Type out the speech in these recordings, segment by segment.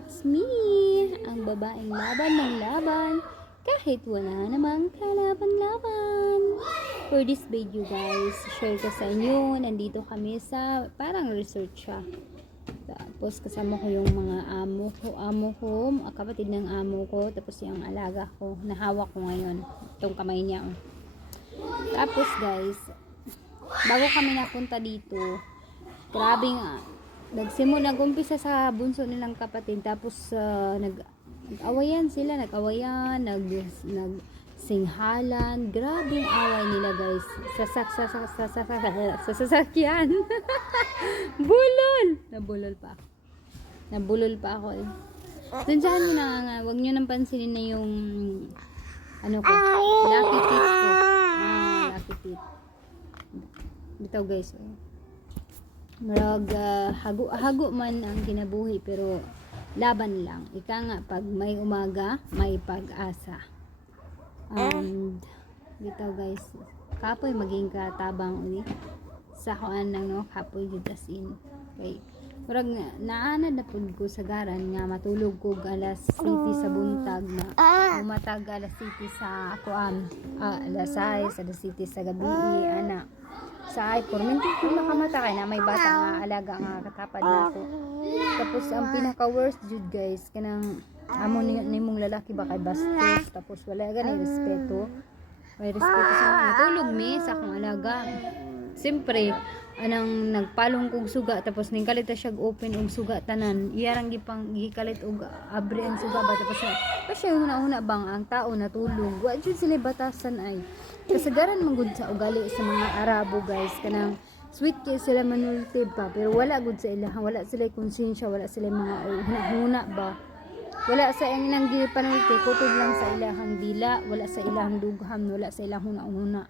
It's me, ang babaeng laban ng laban, kahit wala namang kalaban-laban. For this video guys, share ko sa inyo, nandito kami sa parang resort siya. Tapos kasama ko yung mga amo ko, kapatid ng amo ko, tapos yung alaga ko, nahawak ko ngayon, itong kamay niya. Tapos guys, bago kami napunta dito, grabe nga, nag-umpisa sa bunso nilang kapatid, tapos nag-awayan sila, nagsinghalan, grabing away nila guys, sa sasakyan. Nabulol pa ako eh. Tunsahan mo na nga, wag nyo nang pansinin na yung ano ko, lucky teeth ko. Lucky teeth. Bitaw guys, marag hago man ang kinabuhi, pero laban lang. Ika nga, pag may umaga, may pag-asa. Bitaw guys, kapoy maging katabang uli sa kuan lang no, kapoy gidasin. Okay. Marag naanad na pud ko sa garan nga matulog ko alas 7 sa buntag, na umatag alas 7 sa kuan, alas 6 alas 7 sa gabi ana. Sa ay porminti ko makamata kay na may bata nga alaga nga katapad nako. Tapos ang pinaka worst jud guys kanang amo nimong lalaki ba kay bastos, tapos wala gani respeto. May respeto sa mga tulog mi sa akong alaga. Siyempre anang nagpalong kog suga, tapos ning kalit siya open og suga tanan, iyarang gipang gikalit og abre ang suga ba, tapos siya una bang ang tao natulog, wa jud sila batasan ay kasagaran man gud sa ugali sa mga Arabo guys, kanang sweet kay sila manulti pa, pero wala gud sa ilaha, wala sila konsensya, wala sila mga huna ba, wala sa ilang gipanulti, kutod lang sa ilahang dila, wala sa ilahang dugham, wala sa ilahang huna.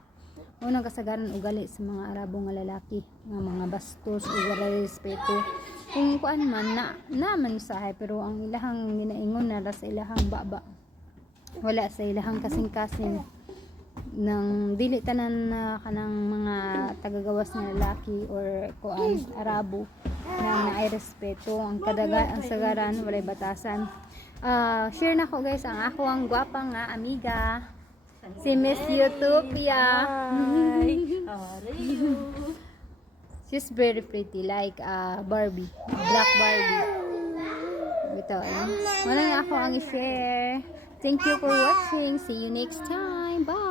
Unang kasagaran ugali sa mga Arabo nga lalaki, nga mga bastos, wala respeto. Kung kuan man naman sahay, pero ang ilahang ginaingon na sa ilahang baba, wala sa ilahang kasing-kasing ng dili tanan na kanang mga tagagawas nga lalaki or kuan Arabo na naay respeto. Ang sagaran walay batasan. Share na ko guys ang ako ang gwapang nga amiga, si Miss Utopia. Hi, how are you? She's very pretty, like Barbie, black Barbie. Ito, wala nga ako ang i-share. Thank you for watching. See you next time. Bye.